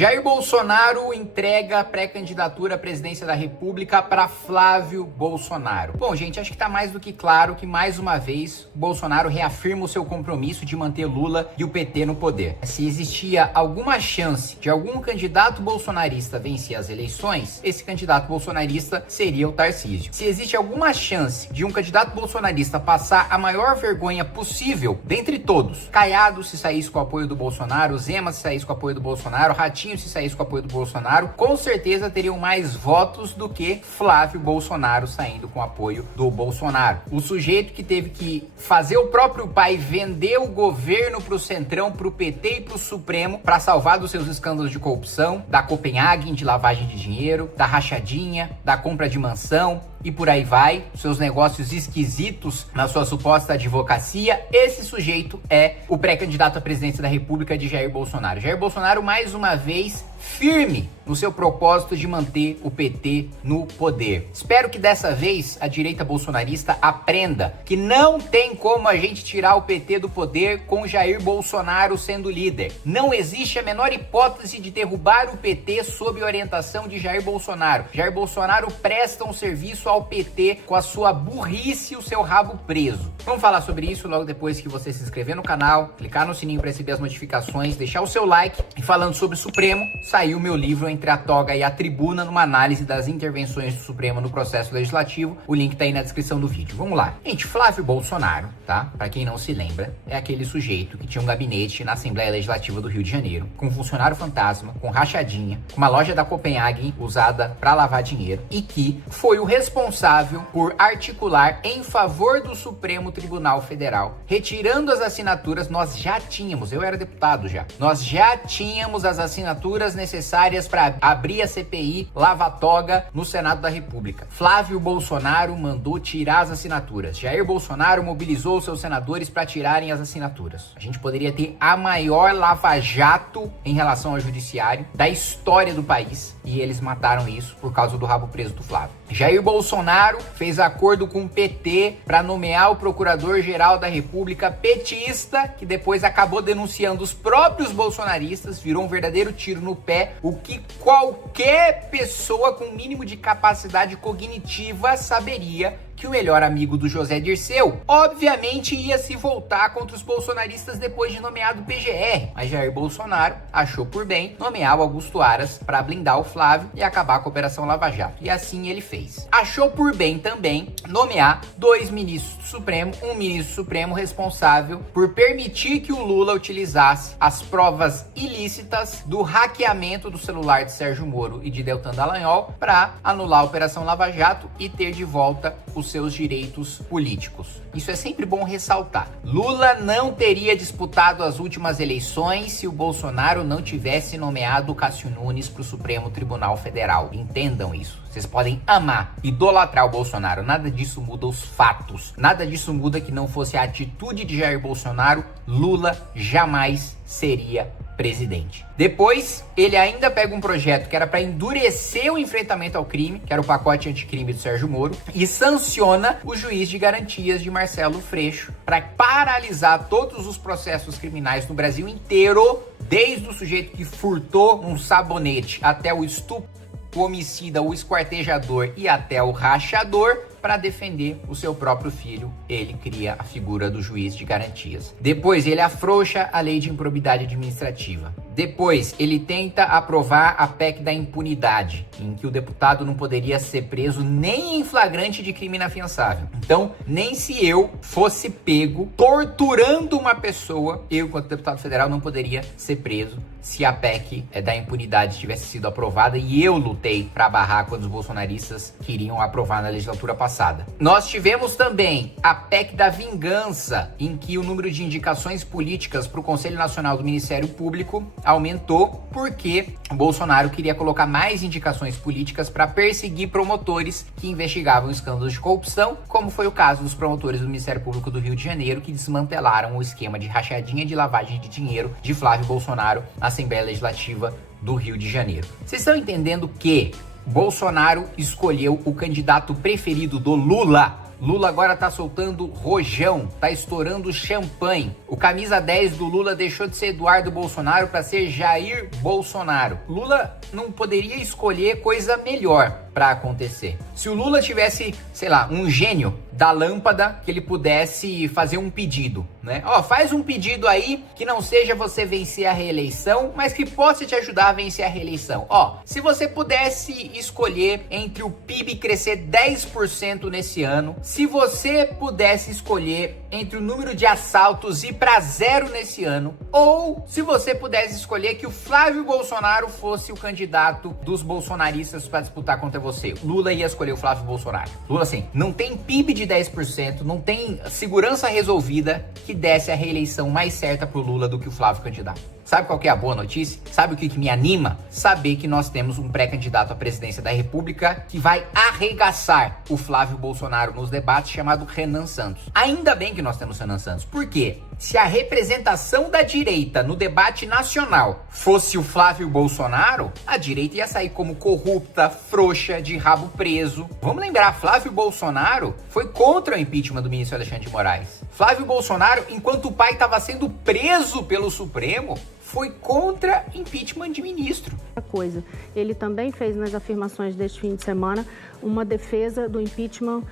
Jair Bolsonaro entrega a pré-candidatura à presidência da República para Flávio Bolsonaro. Bom, gente, acho que está mais do que claro que, mais uma vez, Bolsonaro reafirma o seu compromisso de manter Lula e o PT no poder. Se existia alguma chance de algum candidato bolsonarista vencer as eleições, esse candidato bolsonarista seria o Tarcísio. Se existe alguma chance de um candidato bolsonarista passar a maior vergonha possível dentre todos, Caiado se saísse com o apoio do Bolsonaro, Zema se saísse com o apoio do Bolsonaro, Ratinho se saísse com o apoio do Bolsonaro, com certeza teriam mais votos do que Flávio Bolsonaro saindo com o apoio do Bolsonaro. O sujeito que teve que fazer o próprio pai vender o governo pro Centrão, pro PT e pro Supremo para salvar dos seus escândalos de corrupção, da Copenhagen, de lavagem de dinheiro, da rachadinha, da compra de mansão e por aí vai, seus negócios esquisitos na sua suposta advocacia. Esse sujeito é o pré-candidato à presidência da República de Jair Bolsonaro. Jair Bolsonaro, mais uma vez, firme no seu propósito de manter o PT no poder. Espero que dessa vez a direita bolsonarista aprenda que não tem como a gente tirar o PT do poder com Jair Bolsonaro sendo líder. Não existe a menor hipótese de derrubar o PT sob orientação de Jair Bolsonaro. Jair Bolsonaro presta um serviço ao PT com a sua burrice e o seu rabo preso. Vamos falar sobre isso logo depois que você se inscrever no canal, clicar no sininho para receber as notificações, deixar o seu like. E falando sobre o Supremo, saiu meu livro Entre a Toga e a Tribuna, numa análise das intervenções do Supremo no processo legislativo. O link tá aí na descrição do vídeo. Vamos lá. Gente, Flávio Bolsonaro, tá? Pra quem não se lembra, é aquele sujeito que tinha um gabinete na Assembleia Legislativa do Rio de Janeiro, com um funcionário fantasma, com rachadinha, com uma loja da Copenhagen usada pra lavar dinheiro, e que foi o responsável por articular em favor do Supremo Tribunal Federal, retirando as assinaturas. Nós já tínhamos, eu era deputado já, nós já tínhamos as assinaturas necessárias para abrir a CPI lava-toga no Senado da República. Flávio Bolsonaro mandou tirar as assinaturas. Jair Bolsonaro mobilizou seus senadores para tirarem as assinaturas. A gente poderia ter a maior lava-jato em relação ao judiciário da história do país, e eles mataram isso por causa do rabo preso do Flávio. Jair Bolsonaro fez acordo com o PT para nomear o Procurador-Geral da República petista, que depois acabou denunciando os próprios bolsonaristas, virou um verdadeiro tiro no pé, o que qualquer pessoa com mínimo de capacidade cognitiva saberia que o melhor amigo do José Dirceu, obviamente, ia se voltar contra os bolsonaristas depois de nomeado PGR. Mas Jair Bolsonaro achou por bem nomear o Augusto Aras para blindar o Flávio e acabar com a Operação Lava Jato. E assim ele fez. Achou por bem também nomear 2 ministros do Supremo, um ministro supremo responsável por permitir que o Lula utilizasse as provas ilícitas do hackeamento do celular de Sérgio Moro e de Deltan Dallagnol para anular a Operação Lava Jato e ter de volta os seus direitos políticos. Isso é sempre bom ressaltar. Lula não teria disputado as últimas eleições se o Bolsonaro não tivesse nomeado Cássio Nunes para o Supremo Tribunal Federal. Entendam isso. Vocês podem amar, idolatrar o Bolsonaro, nada disso muda os fatos. Nada disso muda que não fosse a atitude de Jair Bolsonaro, Lula jamais seria presidente. Depois, ele ainda pega um projeto que era para endurecer o enfrentamento ao crime, que era o pacote anticrime do Sérgio Moro, e sanciona o juiz de garantias de Marcelo Freixo para paralisar todos os processos criminais no Brasil inteiro, desde o sujeito que furtou um sabonete até o estupro, o homicida, o esquartejador e até o rachador. Para defender o seu próprio filho, ele cria a figura do juiz de garantias. Depois, ele afrouxa a lei de improbidade administrativa. Depois, ele tenta aprovar a PEC da impunidade, em que o deputado não poderia ser preso nem em flagrante de crime inafiançável. Então, nem se eu fosse pego torturando uma pessoa, eu, enquanto deputado federal, não poderia ser preso se a PEC da impunidade tivesse sido aprovada, e eu lutei para barrar quando os bolsonaristas queriam aprovar na legislatura passada. Nós tivemos também a PEC da vingança, em que o número de indicações políticas para o Conselho Nacional do Ministério Público aumentou, porque o Bolsonaro queria colocar mais indicações políticas para perseguir promotores que investigavam escândalos de corrupção, como foi o caso dos promotores do Ministério Público do Rio de Janeiro, que desmantelaram o esquema de rachadinha de lavagem de dinheiro de Flávio Bolsonaro na Assembleia Legislativa do Rio de Janeiro. Vocês estão entendendo que Bolsonaro escolheu o candidato preferido do Lula Lula agora tá soltando rojão, tá estourando champanhe. O camisa 10 do Lula deixou de ser Eduardo Bolsonaro para ser Jair Bolsonaro. Lula não poderia escolher coisa melhor para acontecer. Se o Lula tivesse, sei lá, um gênio da lâmpada que ele pudesse fazer um pedido, né? Ó, faz um pedido aí que não seja você vencer a reeleição, mas que possa te ajudar a vencer a reeleição. Ó, se você pudesse escolher entre o PIB crescer 10% nesse ano, se você pudesse escolher entre o número de assaltos ir para 0 nesse ano, ou se você pudesse escolher que o Flávio Bolsonaro fosse o candidato dos bolsonaristas para disputar contra você, Lula ia escolher o Flávio Bolsonaro. Lula, assim, não tem PIB de 10%, não tem segurança resolvida que desse a reeleição mais certa pro Lula do que o Flávio candidato. Sabe qual que é a boa notícia? Sabe o que me anima? Saber que nós temos um pré-candidato à presidência da República que vai arregaçar o Flávio Bolsonaro nos debates, chamado Renan Santos. Ainda bem que nós temos Renan Santos. Por quê? Se a representação da direita no debate nacional fosse o Flávio Bolsonaro, a direita ia sair como corrupta, frouxa, de rabo preso. Vamos lembrar, Flávio Bolsonaro foi contra o impeachment do ministro Alexandre de Moraes. Flávio Bolsonaro, enquanto o pai estava sendo preso pelo Supremo, foi contra impeachment de ministro. Coisa. Ele também fez nas afirmações deste fim de semana uma defesa do impeachment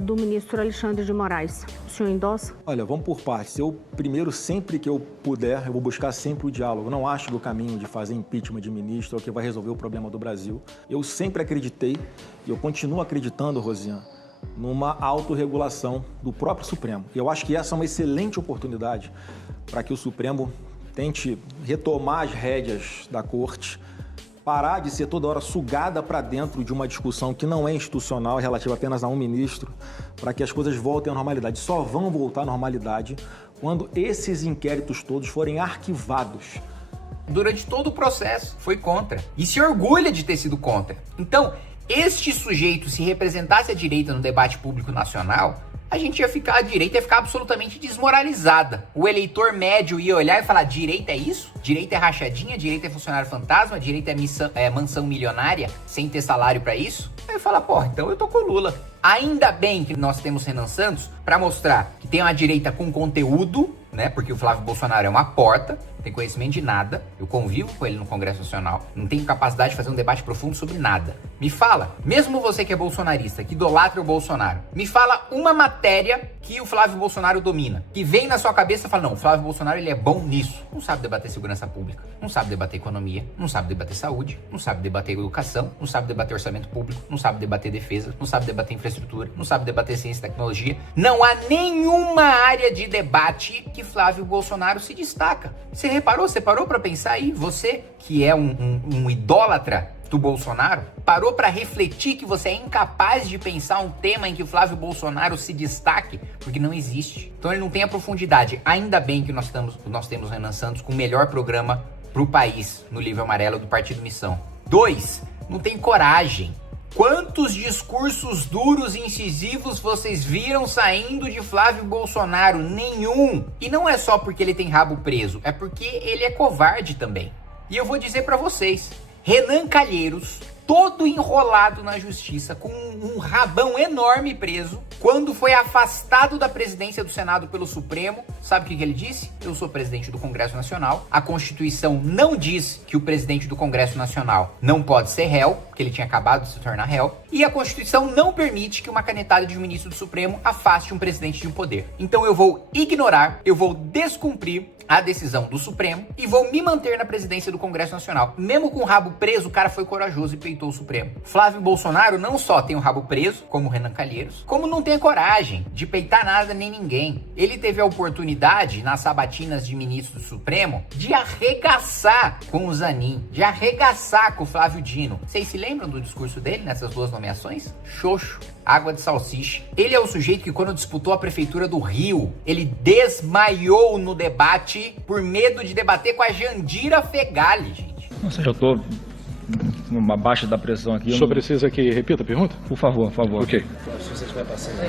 do ministro Alexandre de Moraes. O senhor endossa? Olha, vamos por partes. Eu, primeiro, sempre que eu puder, eu vou buscar sempre o diálogo. Não acho que o caminho de fazer impeachment de ministro é o que vai resolver o problema do Brasil. Eu sempre acreditei, e eu continuo acreditando, Rosiane, numa autorregulação do próprio Supremo. E eu acho que essa é uma excelente oportunidade para que o Supremo tente retomar as rédeas da corte, parar de ser toda hora sugada para dentro de uma discussão que não é institucional, relativa apenas a um ministro, para que as coisas voltem à normalidade. Só vão voltar à normalidade quando esses inquéritos todos forem arquivados. Durante todo o processo, foi contra. E se orgulha de ter sido contra. Então, este sujeito, se representasse a direita no debate público nacional, a direita ia ficar absolutamente desmoralizada. O eleitor médio ia olhar e falar, direita é isso? Direita é rachadinha? Direita é funcionário fantasma? Direita é mansão milionária sem ter salário pra isso? Aí eu falo, porra, então eu tô com o Lula. Ainda bem que nós temos Renan Santos pra mostrar que tem uma direita com conteúdo, né? Porque o Flávio Bolsonaro é uma porta, não tem conhecimento de nada. Eu convivo com ele no Congresso Nacional, não tenho capacidade de fazer um debate profundo sobre nada. Me fala, mesmo você que é bolsonarista, que idolatra o Bolsonaro, me fala uma matéria que o Flávio Bolsonaro domina, que vem na sua cabeça e fala, não, o Flávio Bolsonaro ele é bom nisso. Não sabe debater segurança pública, não sabe debater economia, não sabe debater saúde, não sabe debater educação, não sabe debater orçamento público, não sabe debater defesa, não sabe debater infraestrutura, não sabe debater ciência e tecnologia. Não há nenhuma área de debate que Flávio Bolsonaro se destaca. Você parou pra pensar aí? Você que é um idólatra do Bolsonaro, parou pra refletir que você é incapaz de pensar um tema em que o Flávio Bolsonaro se destaque? Porque não existe. Então ele não tem a profundidade. Ainda bem que nós temos o Renan Santos com o melhor programa pro país no livro amarelo do Partido Missão. 2, não tem coragem. Quantos discursos duros e incisivos vocês viram saindo de Flávio Bolsonaro? Nenhum. E não é só porque ele tem rabo preso, é porque ele é covarde também. E eu vou dizer pra vocês, Renan Calheiros, todo enrolado na justiça, com um rabão enorme preso, quando foi afastado da presidência do Senado pelo Supremo, sabe o que ele disse? Eu sou presidente do Congresso Nacional, a Constituição não diz que o presidente do Congresso Nacional não pode ser réu, porque ele tinha acabado de se tornar réu, e a Constituição não permite que uma canetada de um ministro do Supremo afaste um presidente de um poder. Então eu vou ignorar, eu vou descumprir a decisão do Supremo e vou me manter na presidência do Congresso Nacional. Mesmo com o rabo preso, o cara foi corajoso e peitou o Supremo. Flávio Bolsonaro não só tem o rabo preso, como o Renan Calheiros, como não tem a coragem de peitar nada nem ninguém. Ele teve a oportunidade, nas sabatinas de ministro do Supremo, de arregaçar com o Zanin, de arregaçar com o Flávio Dino. Vocês se lembram do discurso dele nessas duas nomeações? Xoxo. Água de salsicha. Ele é o sujeito que quando disputou a prefeitura do Rio, ele desmaiou no debate por medo de debater com a Jandira Fegali, gente. Nossa, já tô numa baixa da pressão aqui. O senhor precisa que repita a pergunta? Por favor, por favor. Ok. Se você estiver passando mal.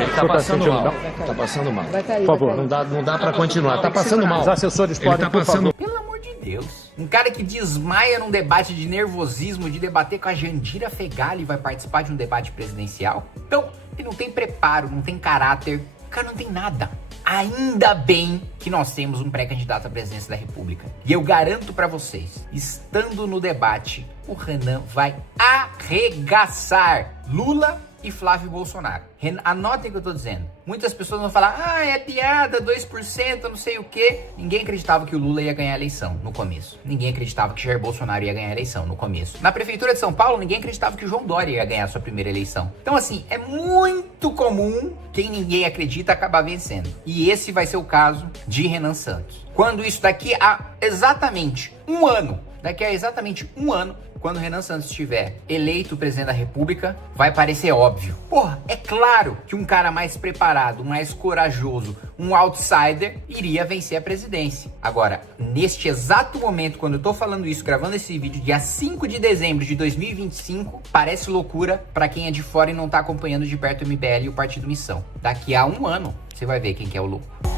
Ele tá passando mal. Tá passando mal. Por favor. Não dá pra continuar. Tá passando mal. Os assessores podem, por favor. Pelo amor de Deus. Um cara que desmaia num debate de nervosismo, de debater com a Jandira Fegali, vai participar de um debate presidencial? Então, Ele não tem preparo, não tem caráter, o cara não tem nada. Ainda bem que nós temos um pré-candidato à presidência da República. E eu garanto pra vocês, estando no debate, o Renan vai arregaçar Lula e Flávio Bolsonaro. Anotem o que eu tô dizendo. Muitas pessoas vão falar, é piada, 2%, não sei o quê. Ninguém acreditava que o Lula ia ganhar a eleição no começo. Ninguém acreditava que Jair Bolsonaro ia ganhar a eleição no começo. Na Prefeitura de São Paulo, ninguém acreditava que o João Dória ia ganhar a sua primeira eleição. Então, assim, é muito comum quem ninguém acredita acabar vencendo. E esse vai ser o caso de Renan Santos. Quando isso daqui a exatamente um ano, quando Renan Santos estiver eleito presidente da República, vai parecer óbvio. Porra, é claro que um cara mais preparado, mais corajoso, um outsider, iria vencer a presidência. Agora, neste exato momento, quando eu tô falando isso, gravando esse vídeo, dia 5 de dezembro de 2025, parece loucura pra quem é de fora e não tá acompanhando de perto o MBL e o Partido Missão. Daqui a um ano, você vai ver quem que é o louco.